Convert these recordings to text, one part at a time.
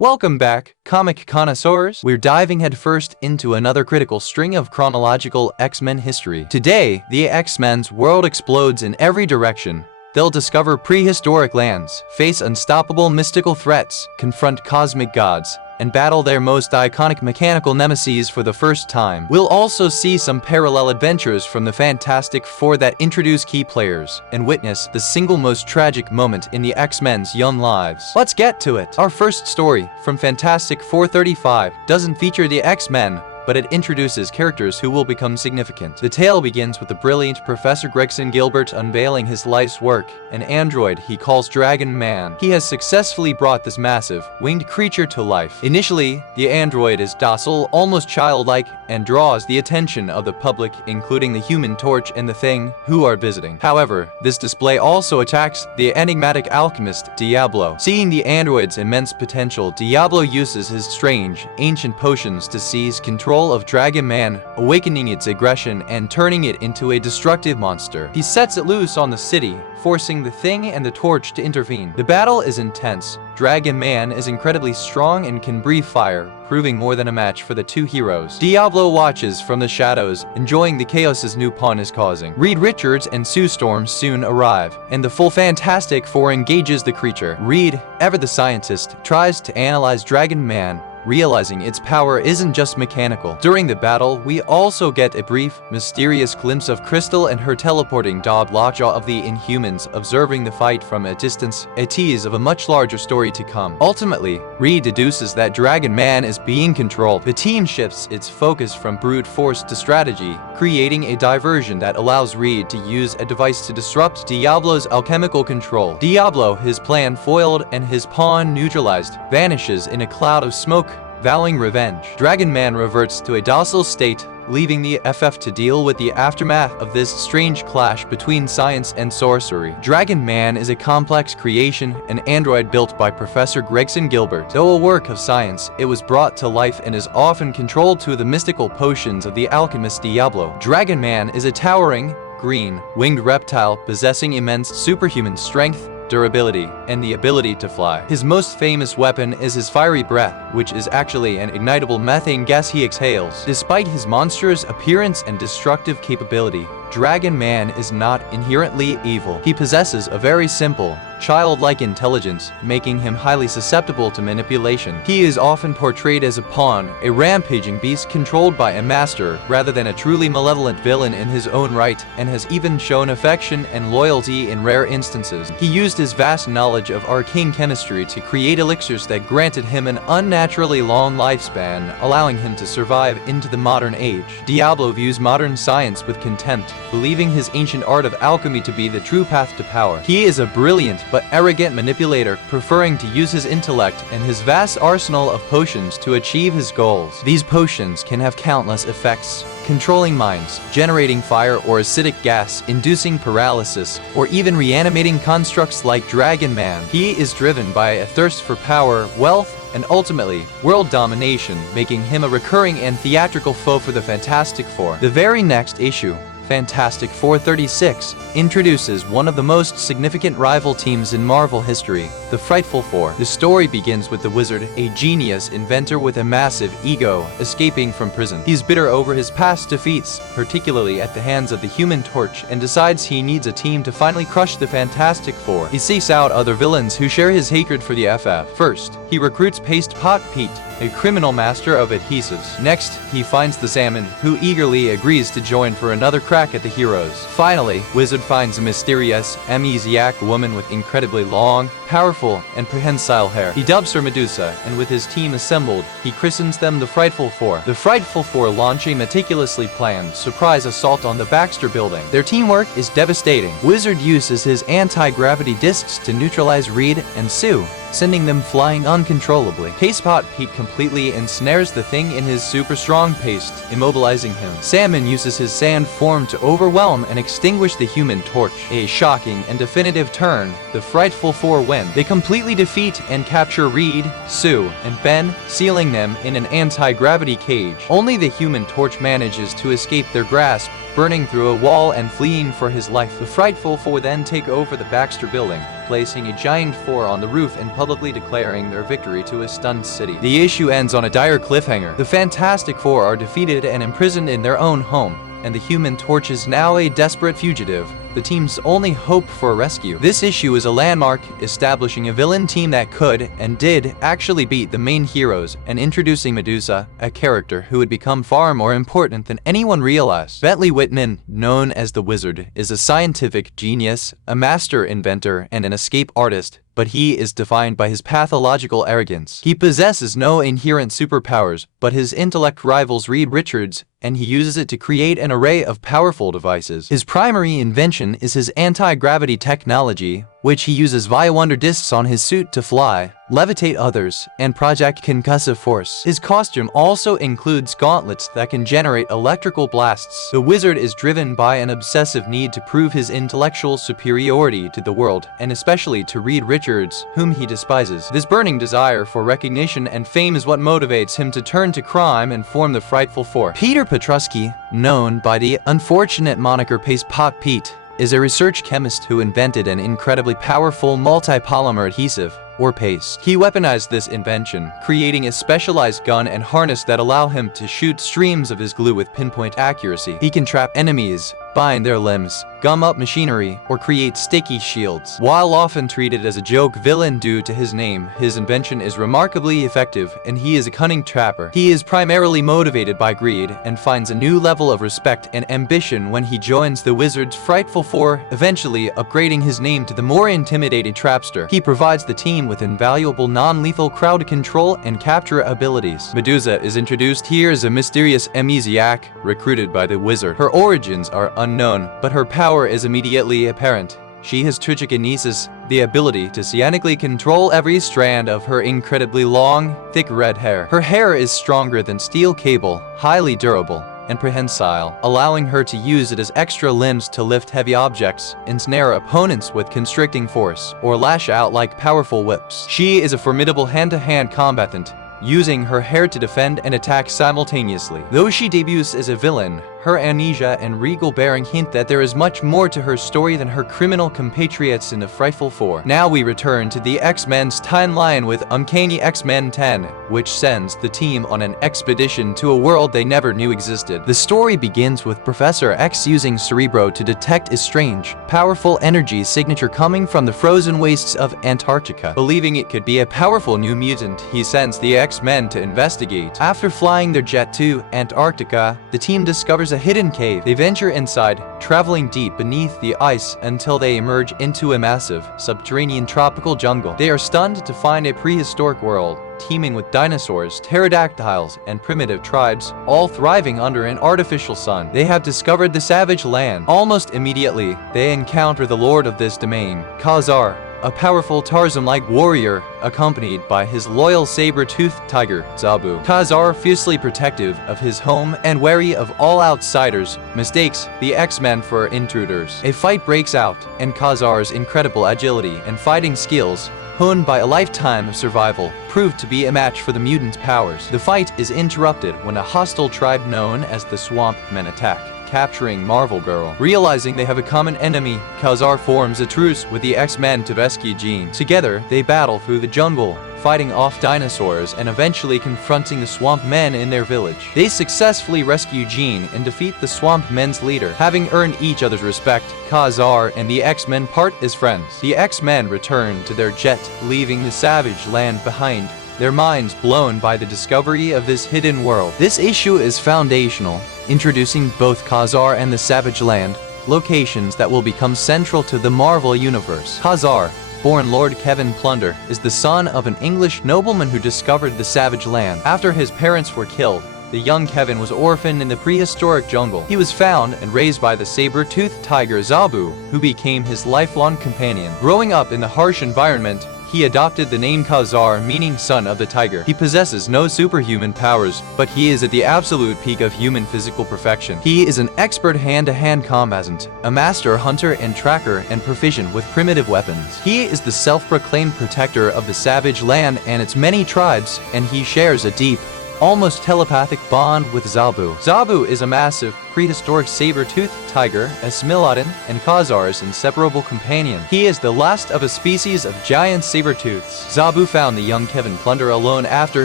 Welcome back, comic connoisseurs. We're diving headfirst into another critical string of chronological X Men history. Today, the X-Men's world explodes in every direction. They'll discover prehistoric lands, face unstoppable mystical threats, confront cosmic gods, and battle their most iconic mechanical nemesis for the first time. We'll also see some parallel adventures from the Fantastic Four that introduce key players, and witness the single most tragic moment in the X-Men's young lives. Let's get to it! Our first story, from Fantastic Four 35, doesn't feature the X-Men, but it introduces characters who will become significant. The tale begins with the brilliant Professor Gregson Gilbert unveiling his life's work, an android he calls Dragon Man. He has successfully brought this massive, winged creature to life. Initially, the android is docile, almost childlike, and draws the attention of the public, including the Human Torch and the Thing, who are visiting. However, this display also attacks the enigmatic alchemist, Diablo. Seeing the android's immense potential, Diablo uses his strange, ancient potions to seize control of Dragon Man, awakening its aggression and turning it into a destructive monster. He sets it loose on the city, forcing the Thing and the Torch to intervene. The battle is intense. Dragon Man is incredibly strong and can breathe fire, proving more than a match for the two heroes. Diablo watches from the shadows, enjoying the chaos his new pawn is causing. Reed Richards and Sue Storm soon arrive, and the full Fantastic Four engages the creature. Reed, ever the scientist, tries to analyze Dragon Man, realizing its power isn't just mechanical. During the battle, we also get a brief, mysterious glimpse of Crystal and her teleporting dog Lockjaw of the Inhumans observing the fight from a distance, a tease of a much larger story to come. Ultimately, Reed deduces that Dragon Man is being controlled. The team shifts its focus from brute force to strategy, creating a diversion that allows Reed to use a device to disrupt Diablo's alchemical control. Diablo, his plan foiled and his pawn neutralized, vanishes in a cloud of smoke, vowing revenge. Dragon Man reverts to a docile state, leaving the FF to deal with the aftermath of this strange clash between science and sorcery. Dragon Man is a complex creation, an android built by Professor Gregson Gilbert. Though a work of science, it was brought to life and is often controlled through the mystical potions of the alchemist Diablo. Dragon Man is a towering, green, winged reptile possessing immense superhuman strength, durability, and the ability to fly. His most famous weapon is his fiery breath, which is actually an ignitable methane gas he exhales. Despite his monstrous appearance and destructive capability, Dragon Man is not inherently evil. He possesses a very simple, childlike intelligence, making him highly susceptible to manipulation. He is often portrayed as a pawn, a rampaging beast controlled by a master, rather than a truly malevolent villain in his own right, and has even shown affection and loyalty in rare instances. He used his vast knowledge of arcane chemistry to create elixirs that granted him an unnaturally long lifespan, allowing him to survive into the modern age. Diablo views modern science with contempt, believing his ancient art of alchemy to be the true path to power. He is a brilliant but arrogant manipulator, preferring to use his intellect and his vast arsenal of potions to achieve his goals. These potions can have countless effects, controlling minds, generating fire or acidic gas, inducing paralysis, or even reanimating constructs like Dragon Man. He is driven by a thirst for power, wealth, and ultimately, world domination, making him a recurring and theatrical foe for the Fantastic Four. The very next issue, Fantastic Four 36, introduces one of the most significant rival teams in Marvel history, the Frightful Four. The story begins with the Wizard, a genius inventor with a massive ego, escaping from prison. He's bitter over his past defeats, particularly at the hands of the Human Torch, and decides he needs a team to finally crush the Fantastic Four. He seeks out other villains who share his hatred for the FF. First, he recruits Paste Pot Pete, a criminal master of adhesives. Next, he finds the Salmon, who eagerly agrees to join for another crack at the heroes. Finally, Wizard finds a mysterious, amnesiac woman with incredibly long, powerful, and prehensile hair. He dubs her Medusa, and with his team assembled, he christens them the Frightful Four. The Frightful Four launch a meticulously planned, surprise assault on the Baxter building. Their teamwork is devastating. Wizard uses his anti-gravity discs to neutralize Reed and Sue, sending them flying uncontrollably. Paste Pot Pete completely ensnares the Thing in his super strong paste, immobilizing him. Salmon uses his sand form to overwhelm and extinguish the Human Torch. A shocking and definitive turn, the Frightful Four win. They completely defeat and capture Reed, Sue, and Ben, sealing them in an anti-gravity cage. Only the Human Torch manages to escape their grasp, burning through a wall and fleeing for his life. The Frightful Four then take over the Baxter building, placing a giant four on the roof and publicly declaring their victory to a stunned city. The issue ends on a dire cliffhanger. The Fantastic Four are defeated and imprisoned in their own home, and the Human Torch is now a desperate fugitive, the team's only hope for a rescue. This issue is a landmark, establishing a villain team that could, and did, actually beat the main heroes, and introducing Medusa, a character who would become far more important than anyone realized. Bentley Whitman, known as the Wizard, is a scientific genius, a master inventor, and an escape artist, but he is defined by his pathological arrogance. He possesses no inherent superpowers, but his intellect rivals Reed Richards, and he uses it to create an array of powerful devices. His primary invention is his anti-gravity technology, which he uses via wonder discs on his suit to fly, levitate others, and project concussive force. His costume also includes gauntlets that can generate electrical blasts. The Wizard is driven by an obsessive need to prove his intellectual superiority to the world, and especially to Reed Richards, whom he despises. This burning desire for recognition and fame is what motivates him to turn to crime and form the Frightful Four. Peter Petrusky, known by the unfortunate moniker Paste Pot Pete, is a research chemist who invented an incredibly powerful multi-polymer adhesive, or paste. He weaponized this invention, creating a specialized gun and harness that allow him to shoot streams of his glue with pinpoint accuracy. He can trap enemies, bind their limbs, gum up machinery, or create sticky shields. While often treated as a joke villain due to his name, his invention is remarkably effective, and he is a cunning trapper. He is primarily motivated by greed, and finds a new level of respect and ambition when he joins the Wizard's Frightful Four, eventually upgrading his name to the more intimidating Trapster. He provides the team with invaluable non-lethal crowd control and capture abilities. Medusa is introduced here as a mysterious amnesiac recruited by the Wizard. Her origins are unknown, but her power is immediately apparent. She has trichokinesis, the ability to psionically control every strand of her incredibly long, thick red hair. Her hair is stronger than steel cable, highly durable, and prehensile, allowing her to use it as extra limbs to lift heavy objects, ensnare opponents with constricting force, or lash out like powerful whips. She is a formidable hand-to-hand combatant, using her hair to defend and attack simultaneously. Though she debuts as a villain, her amnesia and regal bearing hint that there is much more to her story than her criminal compatriots in the Frightful Four. Now we return to the X-Men's timeline with Uncanny X-Men 10, which sends the team on an expedition to a world they never knew existed. The story begins with Professor X using Cerebro to detect a strange, powerful energy signature coming from the frozen wastes of Antarctica. Believing it could be a powerful new mutant, he sends the X-Men to investigate. After flying their jet to Antarctica, the team discovers a hidden cave. They venture inside, traveling deep beneath the ice until they emerge into a massive, subterranean tropical jungle. They are stunned to find a prehistoric world, teeming with dinosaurs, pterodactyls, and primitive tribes, all thriving under an artificial sun. They have discovered the savage land. Almost immediately, they encounter the lord of this domain, Ka-Zar, a powerful Tarzan-like warrior, accompanied by his loyal saber-toothed tiger, Zabu. Ka-Zar, fiercely protective of his home and wary of all outsiders, mistakes the X-Men for intruders. A fight breaks out, and Ka-Zar's incredible agility and fighting skills, honed by a lifetime of survival, proved to be a match for the mutant powers. The fight is interrupted when a hostile tribe known as the Swamp Men attack, capturing Marvel Girl. Realizing they have a common enemy, Ka-Zar forms a truce with the X-Men to rescue Jean. Together, they battle through the jungle, fighting off dinosaurs and eventually confronting the Swamp Men in their village. They successfully rescue Jean and defeat the Swamp Men's leader. Having earned each other's respect, Ka-Zar and the X-Men part as friends. The X-Men return to their jet, leaving the savage land behind, their minds blown by the discovery of this hidden world. This issue is foundational, introducing both Ka-Zar and the Savage Land, locations that will become central to the Marvel Universe. Ka-Zar, born Lord Kevin Plunder, is the son of an English nobleman who discovered the Savage Land. After his parents were killed, the young Kevin was orphaned in the prehistoric jungle. He was found and raised by the saber-toothed tiger Zabu, who became his lifelong companion. Growing up in the harsh environment, he adopted the name Ka-Zar, meaning son of the tiger. He possesses no superhuman powers, but he is at the absolute peak of human physical perfection. He is an expert hand-to-hand combatant, a master hunter and tracker, and proficient with primitive weapons. He is the self-proclaimed protector of the savage land and its many tribes, and he shares a deep, almost telepathic bond with Zabu. Zabu is a massive, prehistoric saber-toothed tiger, a Smilodon, and Ka-Zar's inseparable companion. He is the last of a species of giant saber-tooths. Zabu found the young Kevin Plunder alone after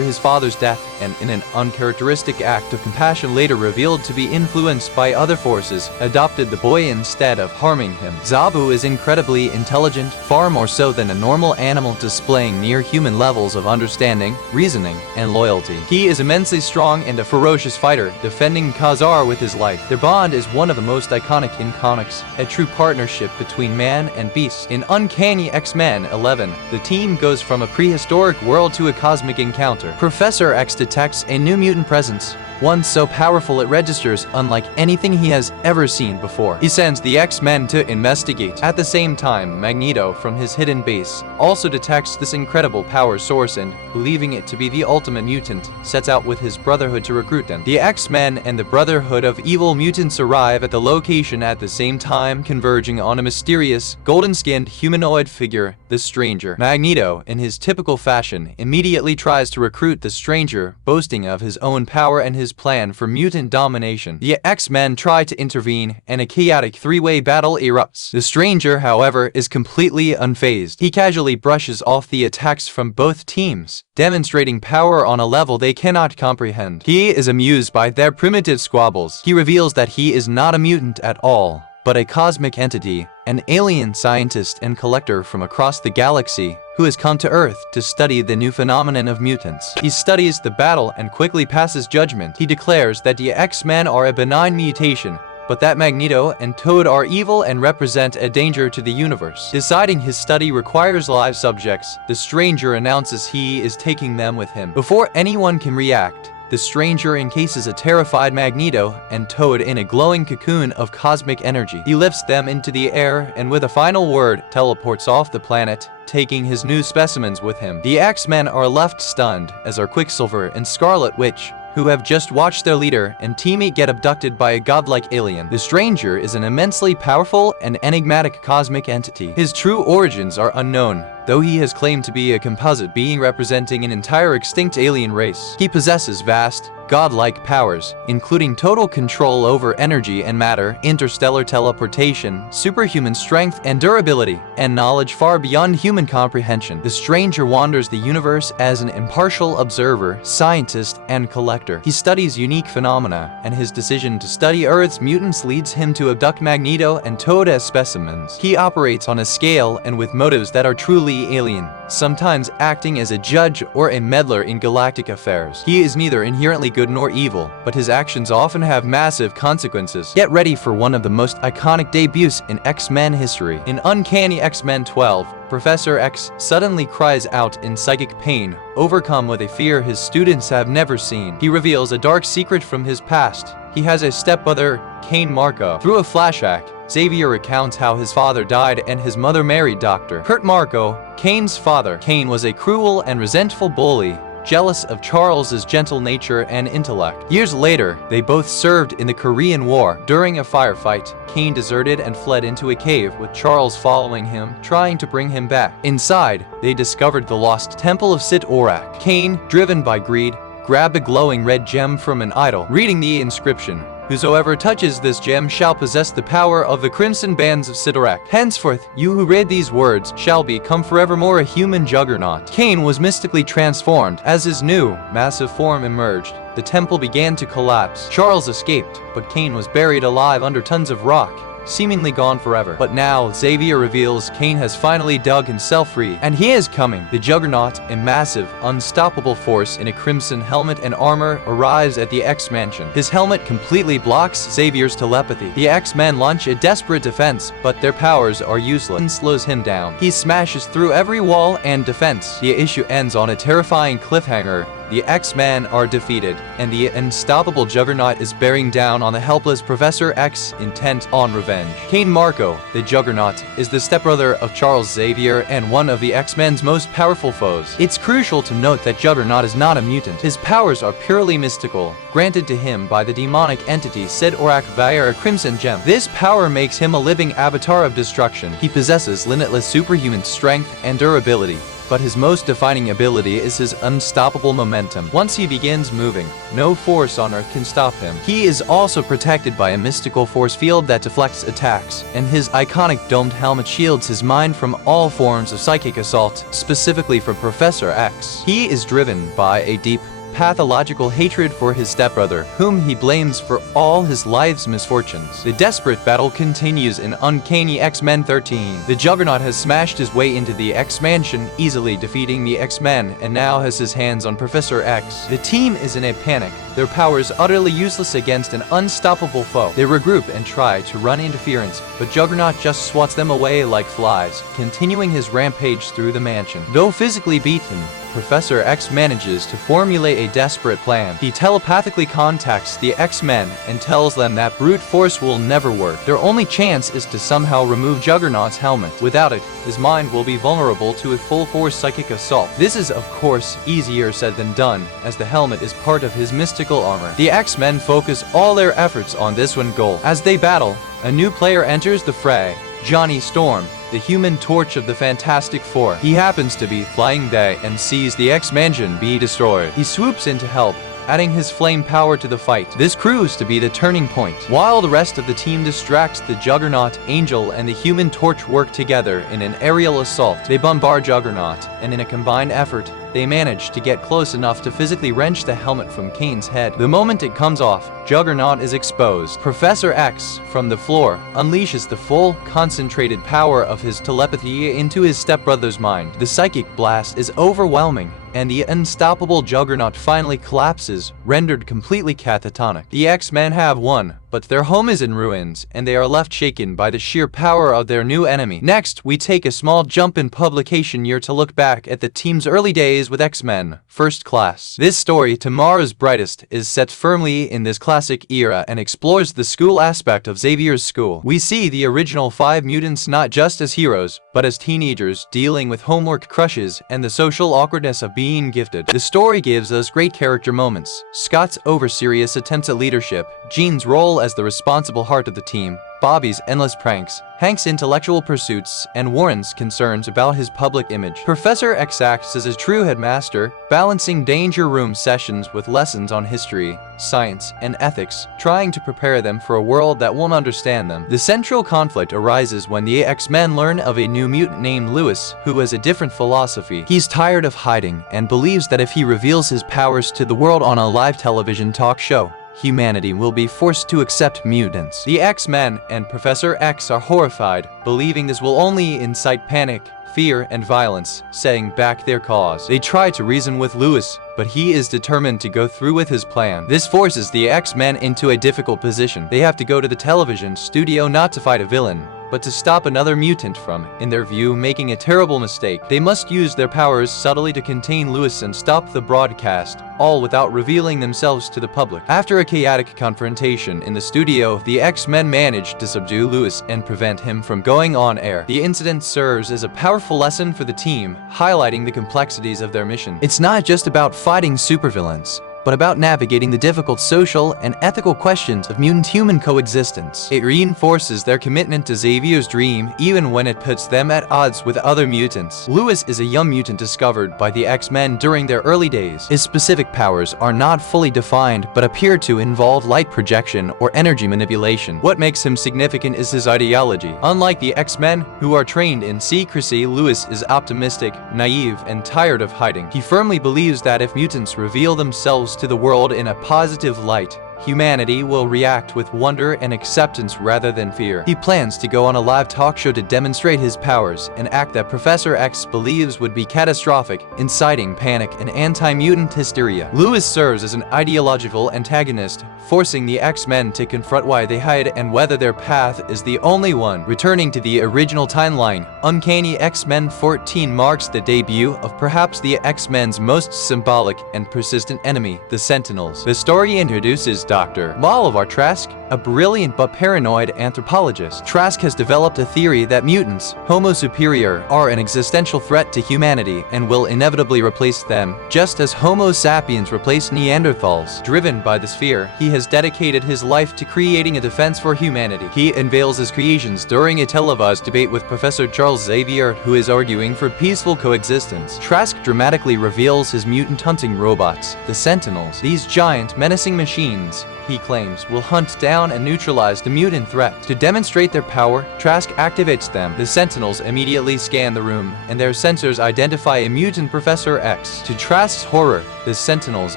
his father's death, and in an uncharacteristic act of compassion later revealed to be influenced by other forces, adopted the boy instead of harming him. Zabu is incredibly intelligent, far more so than a normal animal, displaying near-human levels of understanding, reasoning, and loyalty. He is immensely strong and a ferocious fighter, defending Ka-Zar with his life. Their bond is one of the most iconic in comics, a true partnership between man and beast. In Uncanny X-Men 11, the team goes from a prehistoric world to a cosmic encounter. Professor X detects a new mutant presence, one so powerful it registers unlike anything he has ever seen before. He sends the X-Men to investigate. At the same time, Magneto, from his hidden base, also detects this incredible power source and, believing it to be the ultimate mutant, sets out with his Brotherhood to recruit them. The X-Men and the Brotherhood of Evil Mutants arrive at the location at the same time, converging on a mysterious, golden-skinned humanoid figure, the Stranger. Magneto, in his typical fashion, immediately tries to recruit the Stranger, boasting of his own power and his plan for mutant domination. The X-Men try to intervene, and a chaotic three-way battle erupts. The Stranger, however, is completely unfazed. He casually brushes off the attacks from both teams, demonstrating power on a level they cannot comprehend. He is amused by their primitive squabbles. He reveals that he is not a mutant at all, but a cosmic entity, an alien scientist and collector from across the galaxy, who has come to Earth to study the new phenomenon of mutants. He studies the battle and quickly passes judgment. He declares that the X-Men are a benign mutation, but that Magneto and Toad are evil and represent a danger to the universe. Deciding his study requires live subjects, the Stranger announces he is taking them with him. Before anyone can react, the Stranger encases a terrified Magneto and Toad in a glowing cocoon of cosmic energy. He lifts them into the air and with a final word, teleports off the planet, taking his new specimens with him. The X-Men are left stunned, as are Quicksilver and Scarlet Witch, who have just watched their leader and teammate get abducted by a godlike alien. The Stranger is an immensely powerful and enigmatic cosmic entity. His true origins are unknown, though he has claimed to be a composite being representing an entire extinct alien race. He possesses vast, godlike powers, including total control over energy and matter, interstellar teleportation, superhuman strength and durability, and knowledge far beyond human comprehension. The Stranger wanders the universe as an impartial observer, scientist, and collector. He studies unique phenomena, and his decision to study Earth's mutants leads him to abduct Magneto and Toad as specimens. He operates on a scale and with motives that are truly alien, sometimes acting as a judge or a meddler in galactic affairs. He is neither inherently good nor evil, but his actions often have massive consequences. Get ready for one of the most iconic debuts in X-Men history. In Uncanny X-Men 12, Professor X suddenly cries out in psychic pain, overcome with a fear his students have never seen. He reveals a dark secret from his past. He has a stepbrother, Kane Marco. Through a flashback, Xavier recounts how his father died and his mother married Dr. Kurt Marco, Kane's father. Kane was a cruel and resentful bully, jealous of Charles's gentle nature and intellect. Years later, they both served in the Korean War. During a firefight, Kane deserted and fled into a cave with Charles following him, trying to bring him back. Inside, they discovered the lost Temple of Sit-Orak. Kane, driven by greed, grabbed a glowing red gem from an idol, reading the inscription, "Whosoever touches this gem shall possess the power of the crimson bands of Sit-Orak. Henceforth, you who read these words shall become forevermore a human juggernaut." Kane was mystically transformed. As his new, massive form emerged, the temple began to collapse. Charles escaped, but Kane was buried alive under tons of rock, seemingly gone forever. But now, Xavier reveals Kane has finally dug himself free, and he is coming. The Juggernaut, a massive, unstoppable force in a crimson helmet and armor, arrives at the X-Mansion. His helmet completely blocks Xavier's telepathy. The X-Men launch a desperate defense, but their powers are useless and slows him down. He smashes through every wall and defense. The issue ends on a terrifying cliffhanger. The X-Men are defeated, and the unstoppable Juggernaut is bearing down on the helpless Professor X, intent on revenge. Kane Marco, the Juggernaut, is the stepbrother of Charles Xavier and one of the X-Men's most powerful foes. It's crucial to note that Juggernaut is not a mutant. His powers are purely mystical, granted to him by the demonic entity Sit-Orak via a crimson gem. This power makes him a living avatar of destruction. He possesses limitless superhuman strength and durability, but his most defining ability is his unstoppable momentum. Once he begins moving, no force on Earth can stop him. He is also protected by a mystical force field that deflects attacks, and his iconic domed helmet shields his mind from all forms of psychic assault, specifically from Professor X. He is driven by a deep, pathological hatred for his stepbrother, whom he blames for all his life's misfortunes. The desperate battle continues in Uncanny X-Men 13. The Juggernaut has smashed his way into the X-Mansion, easily defeating the X-Men, and now has his hands on Professor X. The team is in a panic, their powers utterly useless against an unstoppable foe. They regroup and try to run interference, but Juggernaut just swats them away like flies, continuing his rampage through the mansion. Though physically beaten, Professor X manages to formulate a desperate plan. He telepathically contacts the X-Men and tells them that brute force will never work. Their only chance is to somehow remove Juggernaut's helmet. Without it, his mind will be vulnerable to a full-force psychic assault. This is, of course, easier said than done, as the helmet is part of his mystical armor. The X-Men focus all their efforts on this one goal. As they battle, a new player enters the fray, Johnny Storm, the Human Torch of the Fantastic Four. He happens to be flying by and sees the X-Mansion be destroyed. He swoops in to help, adding his flame power to the fight. This proves to be the turning point. While the rest of the team distracts, the Juggernaut, Angel, and the Human Torch work together in an aerial assault. They bombard Juggernaut, and in a combined effort, they manage to get close enough to physically wrench the helmet from Kane's head. The moment it comes off, Juggernaut is exposed. Professor X, from the floor, unleashes the full, concentrated power of his telepathy into his stepbrother's mind. The psychic blast is overwhelming, and the unstoppable Juggernaut finally collapses, rendered completely catatonic. The X-Men have won, but their home is in ruins, and they are left shaken by the sheer power of their new enemy. Next, we take a small jump in publication year to look back at the team's early days with X-Men, First Class. This story, Tomorrow's Brightest, is set firmly in this classic era and explores the school aspect of Xavier's school. We see the original 5 mutants not just as heroes, but as teenagers dealing with homework crushes and the social awkwardness of being gifted. The story gives us great character moments. Scott's over-serious attempts at leadership, Jean's role as the responsible heart of the team, Bobby's endless pranks, Hank's intellectual pursuits, and Warren's concerns about his public image. Professor X acts as a true headmaster, balancing danger room sessions with lessons on history, science, and ethics, trying to prepare them for a world that won't understand them. The central conflict arises when the X-Men learn of a new mutant named Lewis, who has a different philosophy. He's tired of hiding and believes that if he reveals his powers to the world on a live television talk show, humanity will be forced to accept mutants. The X-Men and Professor X are horrified, believing this will only incite panic, fear, and violence, setting back their cause. They try to reason with Lewis, but he is determined to go through with his plan. This forces the X-Men into a difficult position. They have to go to the television studio not to fight a villain, but to stop another mutant from, in their view, making a terrible mistake. They must use their powers subtly to contain Lewis and stop the broadcast, all without revealing themselves to the public. After a chaotic confrontation in the studio, the X-Men manage to subdue Lewis and prevent him from going on air. The incident serves as a powerful lesson for the team, highlighting the complexities of their mission. It's not just about fighting supervillains, but about navigating the difficult social and ethical questions of mutant-human coexistence. It reinforces their commitment to Xavier's dream, even when it puts them at odds with other mutants. Lewis is a young mutant discovered by the X-Men during their early days. His specific powers are not fully defined, but appear to involve light projection or energy manipulation. What makes him significant is his ideology. Unlike the X-Men, who are trained in secrecy, Lewis is optimistic, naive, and tired of hiding. He firmly believes that if mutants reveal themselves to the world in a positive light, humanity will react with wonder and acceptance rather than fear. He plans to go on a live talk show to demonstrate his powers, an act that Professor X believes would be catastrophic, inciting panic and anti-mutant hysteria. Lewis serves as an ideological antagonist, forcing the X-Men to confront why they hide and whether their path is the only one. Returning to the original timeline, Uncanny X-Men 14 marks the debut of perhaps the X-Men's most symbolic and persistent enemy, the Sentinels. The story introduces Dr. Malavar Trask, a brilliant but paranoid anthropologist. Trask has developed a theory that mutants, Homo superior, are an existential threat to humanity and will inevitably replace them, just as Homo sapiens replaced Neanderthals. Driven by this fear, he has dedicated his life to creating a defense for humanity. He unveils his creations during a televised debate with Professor Charles Xavier, who is arguing for peaceful coexistence. Trask dramatically reveals his mutant hunting robots, the Sentinels. These giant, menacing machines, he claims, will hunt down and neutralize the mutant threat. To demonstrate their power, Trask activates them. The Sentinels immediately scan the room, and their sensors identify a mutant Professor X. To Trask's horror, the Sentinels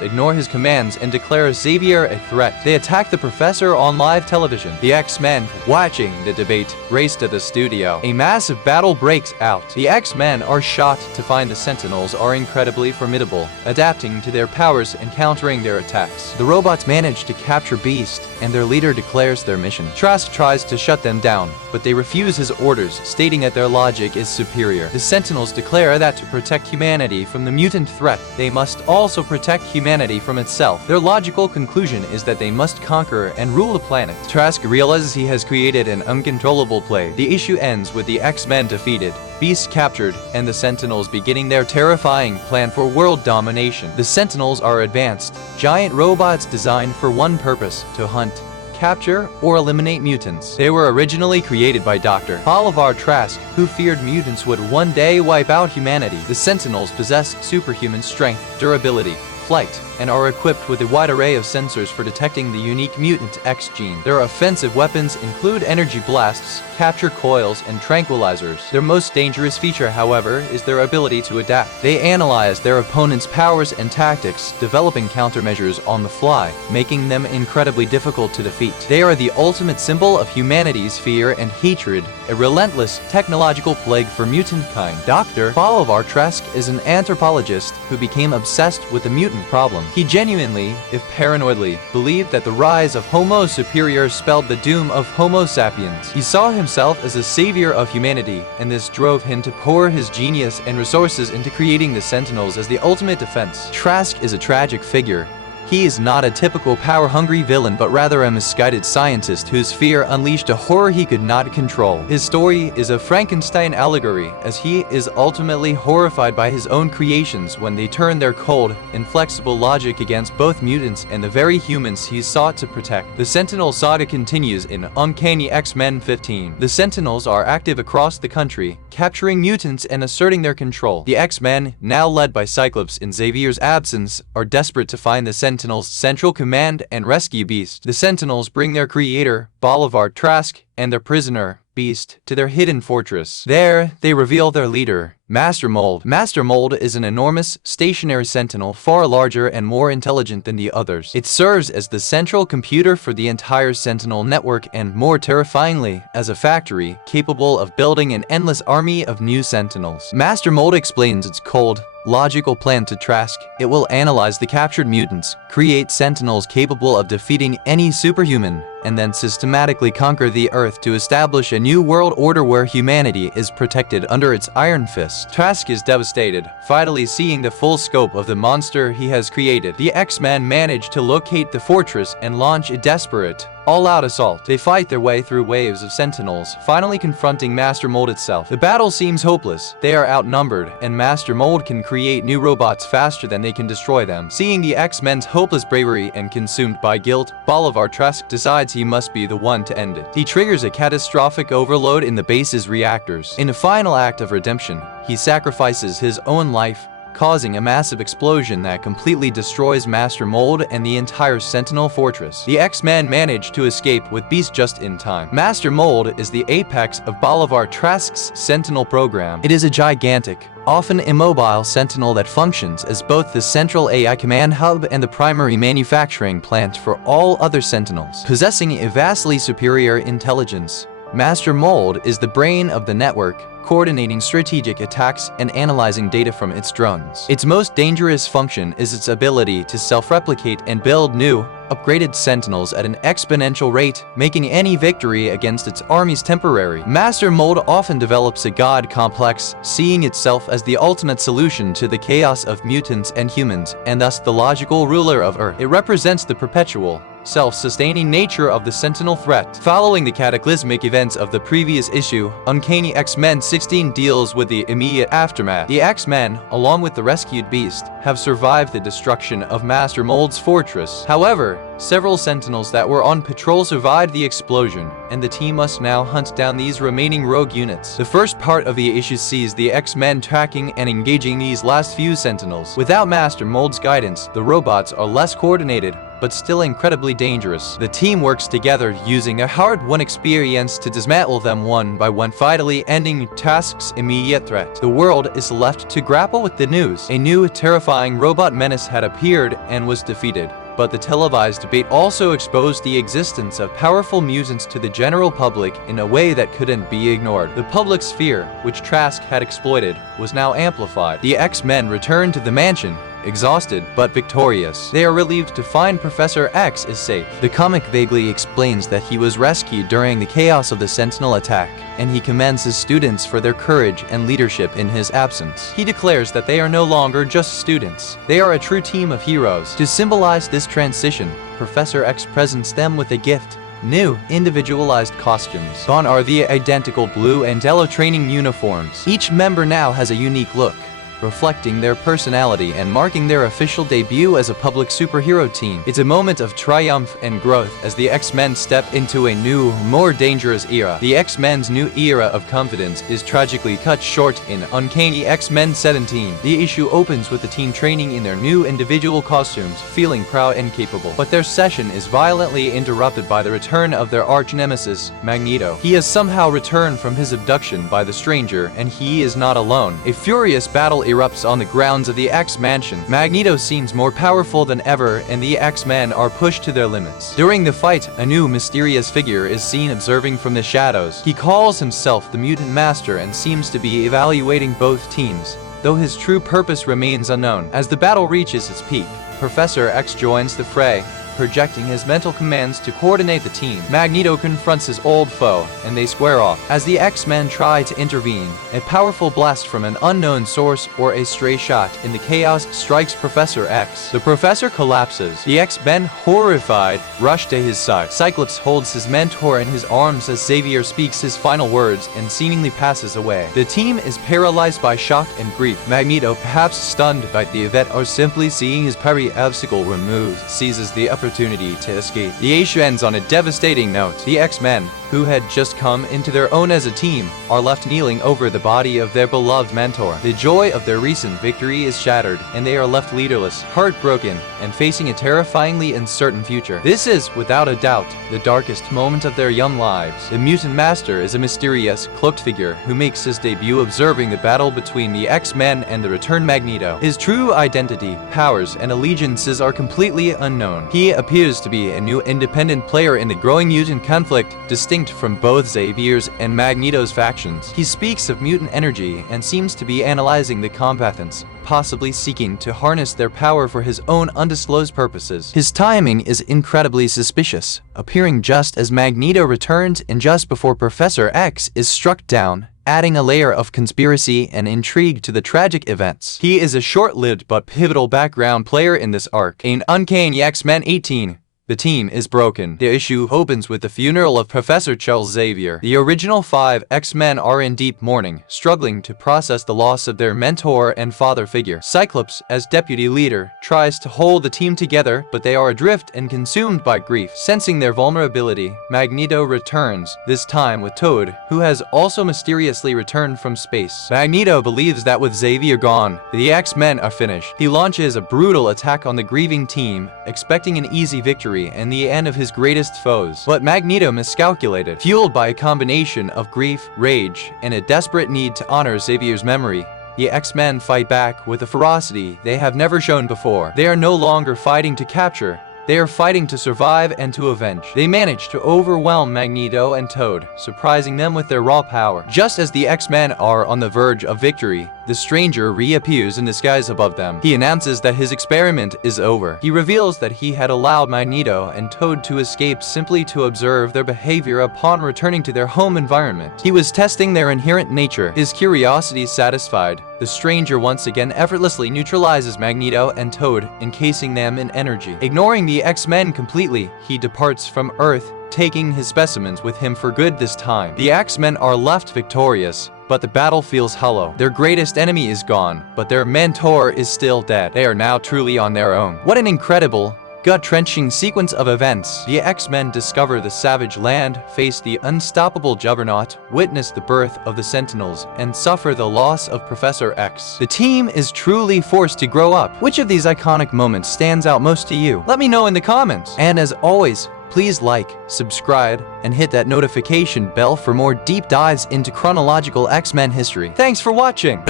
ignore his commands and declare Xavier a threat. They attack the Professor on live television. The X-Men, watching the debate, race to the studio. A massive battle breaks out. The X-Men are shocked to find the Sentinels are incredibly formidable, adapting to their powers and countering their attacks. The robots manage to capture Beast, and their leader declares their mission. Trask tries to shut them down, but they refuse his orders, stating that their logic is superior. The Sentinels declare that to protect humanity from the mutant threat, they must also protect humanity from itself. Their logical conclusion is that they must conquer and rule the planet. Trask realizes he has created an uncontrollable plague. The issue ends with the X-Men defeated, Beast captured, and the Sentinels beginning their terrifying plan for world domination. The Sentinels are advanced, giant robots designed for one purpose: to hunt, capture, or eliminate mutants. They were originally created by Dr. Bolivar Trask, who feared mutants would one day wipe out humanity. The Sentinels possess superhuman strength, durability, flight, and are equipped with a wide array of sensors for detecting the unique mutant X gene. Their offensive weapons include energy blasts, capture coils, and tranquilizers. Their most dangerous feature, however, is their ability to adapt. They analyze their opponent's powers and tactics, developing countermeasures on the fly, making them incredibly difficult to defeat. They are the ultimate symbol of humanity's fear and hatred, a relentless technological plague for mutant kind. Dr. Bolivar Trask is an anthropologist who became obsessed with the mutant problem. He genuinely, if paranoidly, believed that the rise of Homo superior spelled the doom of Homo sapiens. He saw himself as a savior of humanity, and this drove him to pour his genius and resources into creating the Sentinels as the ultimate defense. Trask is a tragic figure. He is not a typical power-hungry villain, but rather a misguided scientist whose fear unleashed a horror he could not control. His story is a Frankenstein allegory, as he is ultimately horrified by his own creations when they turn their cold, inflexible logic against both mutants and the very humans he sought to protect. The Sentinel saga continues in Uncanny X-Men 15. The Sentinels are active across the country, capturing mutants and asserting their control. The X-Men, now led by Cyclops in Xavier's absence, are desperate to find the Sentinels' central command and rescue Beast. The Sentinels bring their creator, Bolivar Trask, and their prisoner, Beast, to their hidden fortress. There, they reveal their leader, Master Mold. Master Mold is an enormous, stationary sentinel far larger and more intelligent than the others. It serves as the central computer for the entire Sentinel network and, more terrifyingly, as a factory capable of building an endless army of new Sentinels. Master Mold explains its cold, logical plan to Trask. It will analyze the captured mutants, create Sentinels capable of defeating any superhuman, and then systematically conquer the Earth to establish a new world order where humanity is protected under its iron fist. Trask is devastated, finally seeing the full scope of the monster he has created. The X-Men manage to locate the fortress and launch a desperate, all-out assault. They fight their way through waves of Sentinels, finally confronting Master Mold itself. The battle seems hopeless. They are outnumbered, and Master Mold can create new robots faster than they can destroy them. Seeing the X-Men's hopeless bravery and consumed by guilt, Bolivar Trask decides he must be the one to end it. He triggers a catastrophic overload in the base's reactors. In a final act of redemption, he sacrifices his own life, causing a massive explosion that completely destroys Master Mold and the entire Sentinel fortress. The X-Men manage to escape with Beast just in time. Master Mold is the apex of Bolivar Trask's Sentinel program. It is a gigantic, often immobile Sentinel that functions as both the central AI command hub and the primary manufacturing plant for all other Sentinels. Possessing a vastly superior intelligence, Master Mold is the brain of the network, coordinating strategic attacks and analyzing data from its drones. Its most dangerous function is its ability to self-replicate and build new, upgraded sentinels at an exponential rate, making any victory against its armies temporary. Master Mold often develops a god complex, seeing itself as the ultimate solution to the chaos of mutants and humans, and thus the logical ruler of Earth. It represents the perpetual, self-sustaining nature of the Sentinel threat. Following the cataclysmic events of the previous issue, Uncanny X-Men 16 deals with the immediate aftermath. The X-Men, along with the rescued Beast, have survived the destruction of Master Mold's fortress. However, several Sentinels that were on patrol survived the explosion, and the team must now hunt down these remaining rogue units. The first part of the issue sees the X-Men tracking and engaging these last few Sentinels. Without Master Mold's guidance, the robots are less coordinated, but still incredibly dangerous. The team works together using a hard-won experience to dismantle them one by one, finally ending Task's immediate threat. The world is left to grapple with the news. A new, terrifying robot menace had appeared and was defeated. But the televised debate also exposed the existence of powerful mutants to the general public in a way that couldn't be ignored. The public's fear, which Trask had exploited, was now amplified. The X-Men returned to the mansion, exhausted but victorious. They are relieved to find Professor X is safe. The comic vaguely explains that he was rescued during the chaos of the Sentinel attack, and he commends his students for their courage and leadership in his absence. He declares that they are no longer just students. They are a true team of heroes. To symbolize this transition, Professor X presents them with a gift: new, individualized costumes. Gone are the identical blue and yellow training uniforms. Each member now has a unique look, reflecting their personality and marking their official debut as a public superhero team. It's a moment of triumph and growth as the X-Men step into a new, more dangerous era. The X-Men's new era of confidence is tragically cut short in Uncanny X-Men 17. The issue opens with the team training in their new individual costumes, feeling proud and capable. But their session is violently interrupted by the return of their arch-nemesis, Magneto. He has somehow returned from his abduction by the Stranger, and he is not alone. A furious battle erupts on the grounds of the X-Mansion. Magneto seems more powerful than ever, and the X-Men are pushed to their limits. During the fight, a new mysterious figure is seen observing from the shadows. He calls himself the Mutant Master and seems to be evaluating both teams, though his true purpose remains unknown. As the battle reaches its peak, Professor X joins the fray, projecting his mental commands to coordinate the team. Magneto confronts his old foe, and they square off. As the X-Men try to intervene, a powerful blast from an unknown source or a stray shot in the chaos strikes Professor X. The professor collapses. The X-Men, horrified, rush to his side. Cyclops holds his mentor in his arms as Xavier speaks his final words and seemingly passes away. The team is paralyzed by shock and grief. Magneto, perhaps stunned by the event or simply seeing his parry obstacle removed, seizes the opportunity to escape. The issue ends on a devastating note. The X-Men, who had just come into their own as a team, are left kneeling over the body of their beloved mentor. The joy of their recent victory is shattered, and they are left leaderless, heartbroken, and facing a terrifyingly uncertain future. This is, without a doubt, the darkest moment of their young lives. The Mutant Master is a mysterious, cloaked figure who makes his debut observing the battle between the X-Men and the returned Magneto. His true identity, powers, and allegiances are completely unknown. He appears to be a new independent player in the growing mutant conflict, distinct from both Xavier's and Magneto's factions. He speaks of mutant energy and seems to be analyzing the combatants, possibly seeking to harness their power for his own undisclosed purposes. His timing is incredibly suspicious, appearing just as Magneto returns and just before Professor X is struck down, adding a layer of conspiracy and intrigue to the tragic events. He is a short-lived but pivotal background player in this arc. In Uncanny X-Men 18, the team is broken. The issue opens with the funeral of Professor Charles Xavier. The original 5 X-Men are in deep mourning, struggling to process the loss of their mentor and father figure. Cyclops, as deputy leader, tries to hold the team together, but they are adrift and consumed by grief. Sensing their vulnerability, Magneto returns, this time with Toad, who has also mysteriously returned from space. Magneto believes that with Xavier gone, the X-Men are finished. He launches a brutal attack on the grieving team, expecting an easy victory and the end of his greatest foes. But Magneto miscalculated. Fueled by a combination of grief, rage, and a desperate need to honor Xavier's memory, the X-Men fight back with a ferocity they have never shown before. They are no longer fighting to capture, They are fighting to survive and to avenge. They manage to overwhelm Magneto and Toad, surprising them with their raw power. Just as the X-Men are on the verge of victory, the Stranger reappears in disguise above them. He announces that his experiment is over. He reveals that he had allowed Magneto and Toad to escape simply to observe their behavior upon returning to their home environment. He was testing their inherent nature. His curiosity satisfied, the Stranger once again effortlessly neutralizes Magneto and Toad, encasing them in energy. Ignoring the X-Men completely, he departs from Earth, taking his specimens with him for good this time. The X-Men are left victorious, but the battle feels hollow. Their greatest enemy is gone, but their mentor is still dead. They are now truly on their own. What an incredible, gut-wrenching sequence of events. The X-Men discover the savage land, face the unstoppable Juggernaut, witness the birth of the Sentinels, and suffer the loss of Professor X. The team is truly forced to grow up. Which of these iconic moments stands out most to you? Let me know in the comments. And as always, please like, subscribe, and hit that notification bell for more deep dives into chronological X-Men history. Thanks for watching!